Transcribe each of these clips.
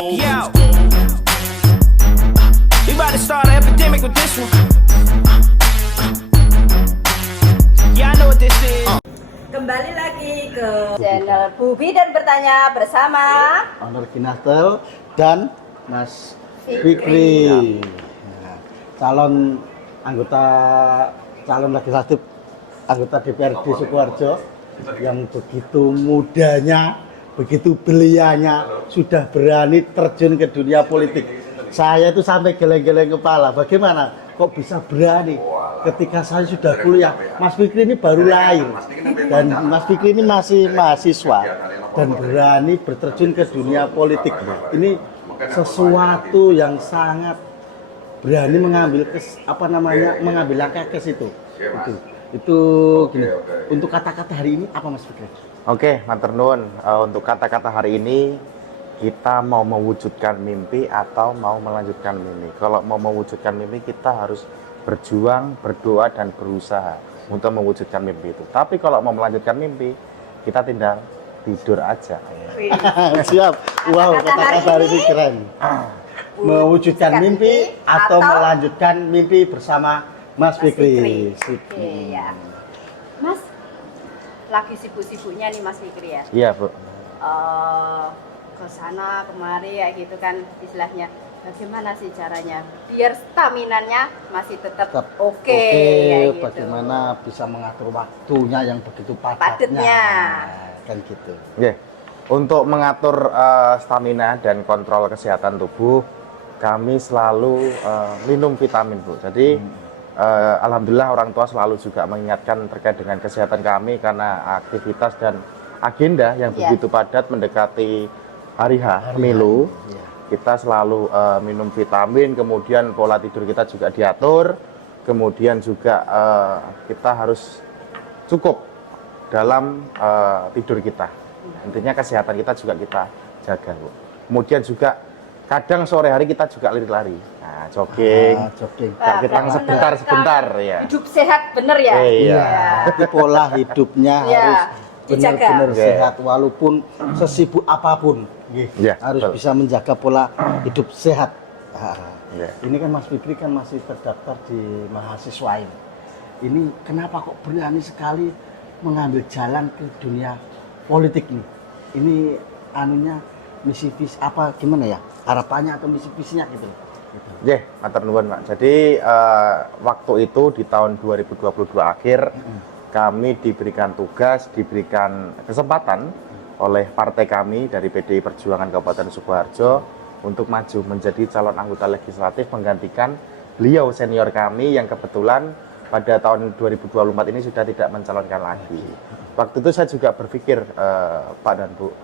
Yo, we about to start an epidemic with this one. Yeah, I know what this is. Kembali lagi ke channel Bubi dan bertanya bersama Honor Kinastel dan Mas Fikri. Nah, calon legislatif anggota DPRD Sukoharjo yang begitu mudanya, begitu belianya sudah berani terjun ke dunia politik. Saya itu sampai geleng-geleng kepala. Bagaimana kok bisa berani ketika saya sudah kuliah? Mas Fikri ini baru lahir dan Mas Fikri ini masih mahasiswa dan berani berterjun ke dunia politik. Ini sesuatu yang sangat berani mengambil mengambil langkah ke situ. Itu gini. Untuk kata-kata hari ini apa Mas Fikri? Oke, matur nuwun. Untuk kata-kata hari ini kita mau mewujudkan mimpi atau mau melanjutkan mimpi. Kalau mau mewujudkan mimpi kita harus berjuang, berdoa dan berusaha untuk mewujudkan mimpi itu. Tapi kalau mau melanjutkan mimpi, kita tinggal tidur aja. Siap. Wow, kata-kata hari ini keren. Mewujudkan mimpi atau melanjutkan mimpi bersama Mas Fikri. Oke, ya. Mas, lagi sibuk-sibuknya nih Mas Fikri ya? Iya, Bu. Ke sana kemari ya gitu kan istilahnya. Bagaimana sih caranya biar staminanya masih tetap oke ya gitu. Bagaimana bisa mengatur waktunya yang begitu padatnya. Nah, kan gitu. Oke. Untuk mengatur stamina dan kontrol kesehatan tubuh, kami selalu minum vitamin, Bu. Jadi alhamdulillah orang tua selalu juga mengingatkan terkait dengan kesehatan kami karena aktivitas dan agenda yang begitu padat mendekati hari H, pemilu. Kita selalu minum vitamin, kemudian pola tidur kita juga diatur, kemudian juga kita harus cukup dalam tidur kita. Intinya kesehatan kita juga kita jaga, Bu. Kemudian juga kadang sore hari kita juga lari-lari, jogging. Kita sebentar ya. Hidup sehat bener ya? Iya. Jadi pola hidupnya harus benar-benar sehat walaupun sesibuk apapun. Harus bisa menjaga pola hidup sehat. Ini kan Mas Fikri kan masih terdaftar di mahasiswa ini. Kenapa kok berani sekali mengambil jalan ke dunia politik nih? Ini misi visi apa gimana ya? Harapannya atau misi visinya gitu. Matur nuwun, Pak. Jadi waktu itu di tahun 2022 akhir kami diberikan tugas, diberikan kesempatan oleh partai kami dari PDI Perjuangan Kabupaten Sukoharjo untuk maju menjadi calon anggota legislatif menggantikan beliau senior kami yang kebetulan pada tahun 2024 ini sudah tidak mencalonkan lagi. Waktu itu saya juga berpikir, Pak dan Bu,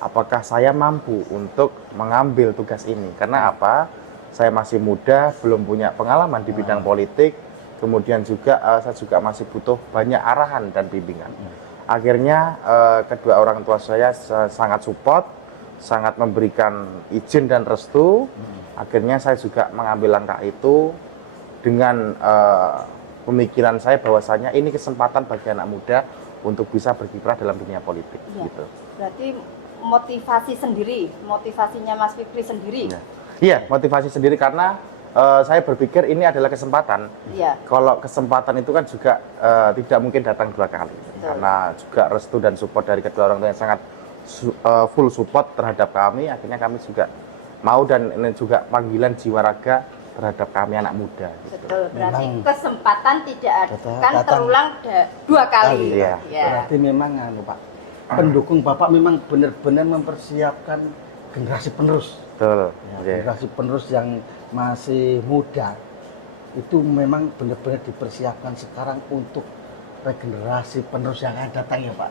apakah saya mampu untuk mengambil tugas ini? Karena apa? Saya masih muda, belum punya pengalaman di bidang politik, kemudian juga saya juga masih butuh banyak arahan dan bimbingan. Akhirnya kedua orang tua saya sangat support, sangat memberikan izin dan restu. Akhirnya saya juga mengambil langkah itu dengan pemikiran saya bahwasanya ini kesempatan bagi anak muda untuk bisa berkiprah dalam dunia politik. Gitu. Berarti motivasinya Mas Fikri sendiri? Iya, motivasi sendiri karena saya berpikir ini adalah kesempatan. Kalau kesempatan itu kan juga tidak mungkin datang dua kali. Karena juga restu dan support dari kedua orang tua yang sangat full support terhadap kami. Akhirnya kami juga mau dan ini juga panggilan jiwa raga terhadap kami anak muda. Gitu. Betul, berarti kesempatan tidak akan terulang dua kali. Berarti memang Pak, pendukung Bapak memang benar-benar mempersiapkan generasi penerus. Betul. Generasi penerus yang masih muda itu memang benar-benar dipersiapkan sekarang untuk regenerasi penerus yang akan datang ya Pak.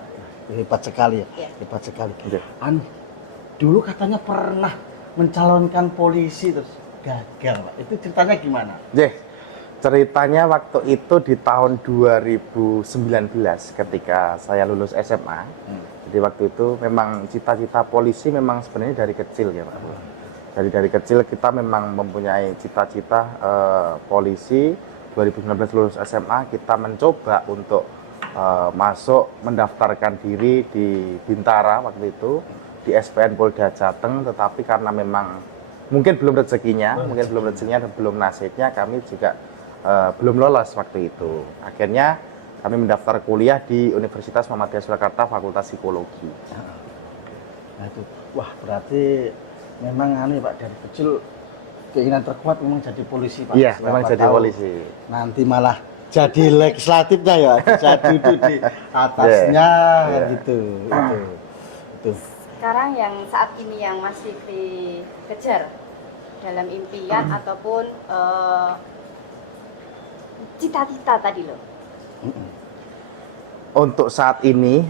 Hebat sekali ya. Hebat sekali. Dulu katanya pernah mencalonkan polisi terus gagal Pak. Itu ceritanya gimana? Ceritanya waktu itu di tahun 2019 ketika saya lulus SMA. Jadi waktu itu memang cita-cita polisi memang sebenarnya dari kecil ya Pak. Dari kecil kita memang mempunyai cita-cita polisi. 2019 lulus SMA kita mencoba untuk masuk mendaftarkan diri di Bintara waktu itu. di SPN Polda Jateng, tetapi karena memang mungkin belum rezekinya dan belum nasibnya, kami juga belum lolos waktu itu. Akhirnya kami mendaftar kuliah di Universitas Muhammadiyah Surakarta Fakultas Psikologi. Nah itu, wah berarti memang anu ya Pak, dari kecil keinginan terkuat memang jadi polisi Pak. Iya, Siapa memang jadi tahu polisi. Nanti malah jadi legislatifnya ya, bisa duduk di atasnya gitu. Itu. Sekarang yang saat ini yang Mas Fikri kejar dalam impian ataupun cita-cita tadi loh. Untuk saat ini,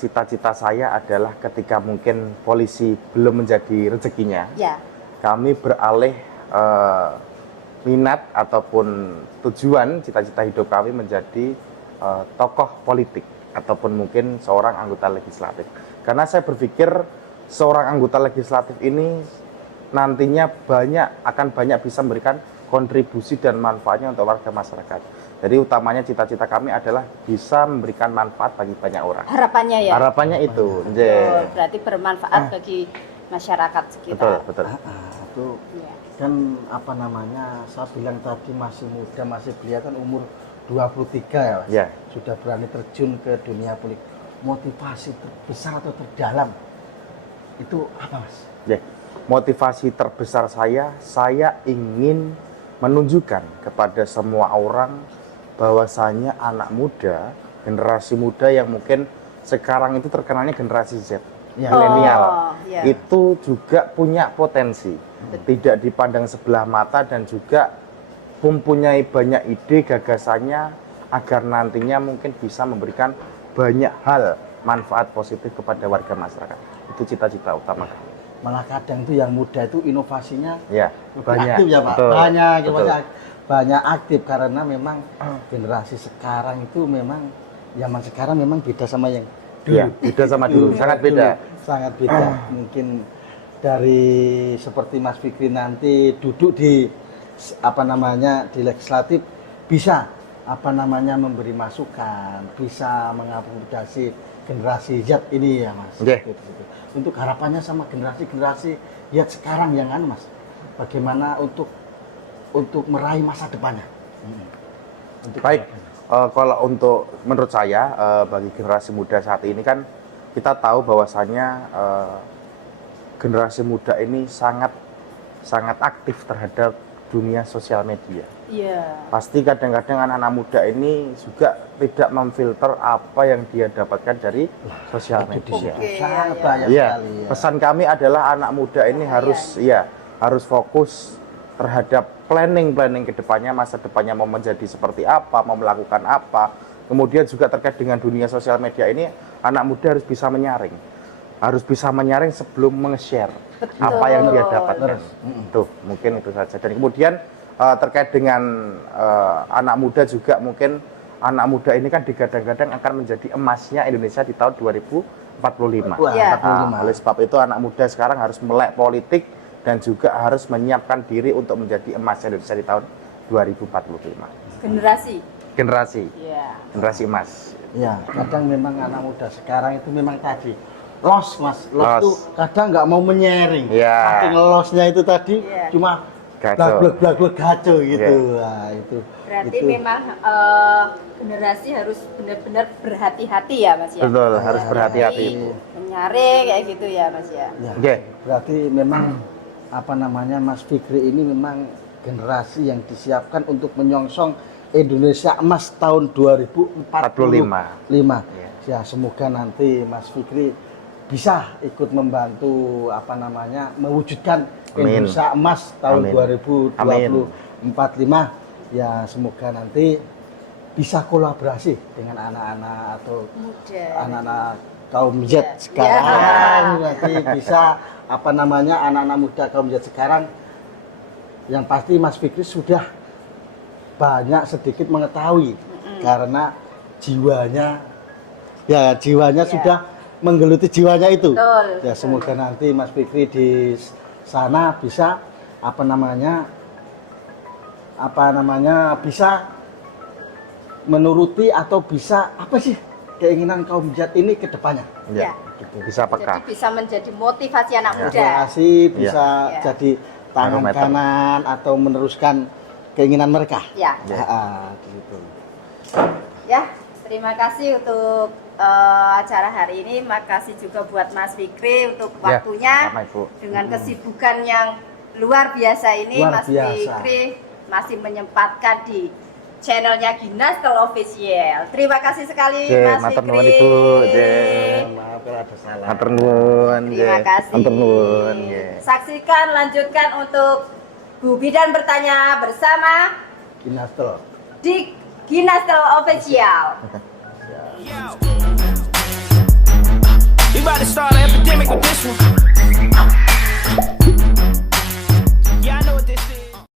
cita-cita saya adalah ketika mungkin polisi belum menjadi rezekinya, Ya. kami beralih minat ataupun tujuan cita-cita hidup kami menjadi tokoh politik ataupun mungkin seorang anggota legislatif. Karena saya berpikir seorang anggota legislatif ini nantinya akan banyak bisa memberikan kontribusi dan manfaatnya untuk warga masyarakat. Jadi utamanya cita-cita kami adalah bisa memberikan manfaat bagi banyak orang. Harapannya ya. Harapannya itu. Betul, berarti bermanfaat bagi masyarakat sekitar. Betul. Itu Iya. kan apa namanya, saya bilang tadi masih muda, masih belia kan umur 23 ya Mas. Ya. Sudah berani terjun ke dunia politik. Motivasi terbesar atau terdalam itu apa Mas? Ya. Motivasi terbesar saya ingin menunjukkan kepada semua orang bahwasanya anak muda, generasi muda yang mungkin sekarang itu terkenalnya generasi Z, Ya. milenial, ya. itu juga punya potensi, tidak dipandang sebelah mata dan juga mempunyai banyak ide gagasannya agar nantinya mungkin bisa memberikan banyak hal manfaat positif kepada warga masyarakat. Itu cita-cita utama kami. Malah kadang itu yang muda itu inovasinya Ya, lebih banyak. aktif ya Pak. Betul, Banyak, betul. banyak aktif karena memang generasi sekarang itu memang zaman sekarang memang beda sama yang dulu. Ya, beda sama dulu, sangat beda. Sangat beda. Mungkin dari seperti Mas Fikri nanti duduk di apa namanya di legislatif bisa apa namanya memberi masukan, bisa mengakomodasi generasi Z ini ya Mas. Oke. Gitu. Untuk harapannya sama generasi-generasi Z sekarang yang Mas, bagaimana untuk meraih masa depannya? Untuk Baik, harapannya. kalau menurut saya bagi generasi muda saat ini kan kita tahu bahwasanya generasi muda ini sangat aktif terhadap dunia sosial media. Iya. Pasti kadang-kadang anak-anak muda ini juga tidak memfilter apa yang dia dapatkan dari sosial media. Oke, Sangat ya. banyak Iya, sekali ya. pesan kami adalah anak muda ini harus fokus terhadap planning ke depannya, masa depannya mau menjadi seperti apa, mau melakukan apa. Kemudian juga terkait dengan dunia sosial media ini, anak muda harus bisa menyaring. Harus bisa menyaring sebelum meng-share apa yang dia dapatkan. Tuh, mungkin itu saja. Dan kemudian terkait dengan anak muda juga mungkin anak muda ini kan digadang-gadang akan menjadi emasnya Indonesia di tahun 2045. Wah, Iya. 45. Oleh sebab itu anak muda sekarang harus melek politik dan juga harus menyiapkan diri untuk menjadi emas Indonesia di tahun 2045. Generasi. Iya. Generasi emas. Ya, kadang memang anak muda sekarang itu memang tadi los Mas, Los. tuh kadang nggak mau menyaring. Iya. Saking losnya itu tadi Iya. cuma Gaco. blablek gaco gitu. Nah, itu. Berarti itu. memang generasi harus benar-benar berhati-hati ya Mas ya. Betul, harus Menyaring, berhati-hati. menyaring kayak gitu ya Mas ya. Ya, Oke. berarti memang apa namanya Mas Fikri ini memang generasi yang disiapkan untuk menyongsong Indonesia Emas tahun 2045. Ya, semoga nanti Mas Fikri bisa ikut membantu apa namanya mewujudkan Amin. Indonesia Emas tahun Amin. 2045. Ya, semoga nanti bisa kolaborasi dengan anak-anak atau Muda. anak-anak kaum Z Iya. sekarang nanti bisa apa namanya anak-anak muda kaum Z sekarang yang pasti Mas Fikri sudah banyak sedikit mengetahui karena jiwanya Iya. sudah menggeluti jiwanya itu. Betul, Ya betul. semoga nanti Mas Fikri di sana bisa apa namanya bisa menuruti atau bisa apa sih keinginan kaum Z ini ke depannya. Ya. Ya. bisa peka. Jadi bisa menjadi motivasi anak Ya. muda. Motivasi bisa Iya. jadi tangan Barometer. kanan atau meneruskan keinginan mereka. Ya. Gitu. Ya, terima kasih untuk acara hari ini. Makasih juga buat Mas Fikri untuk Ya, waktunya sama, Ibu. dengan kesibukan yang luar biasa ini. Luar Mas biasa. Fikri masih menyempatkan di channelnya Ginastel Official. Terima kasih sekali Oke, Mas matur Fikri. nuwun, Ibu. Oke. Maaf kalau ada salah. Matur nuwun. Terima nggih. kasih. Matur nuwun, nggih. Saksikan, lanjutkan untuk Bu Bidan bertanya bersama Ginastel. di Ginastel Official. Yo. We about to start an epidemic with this one.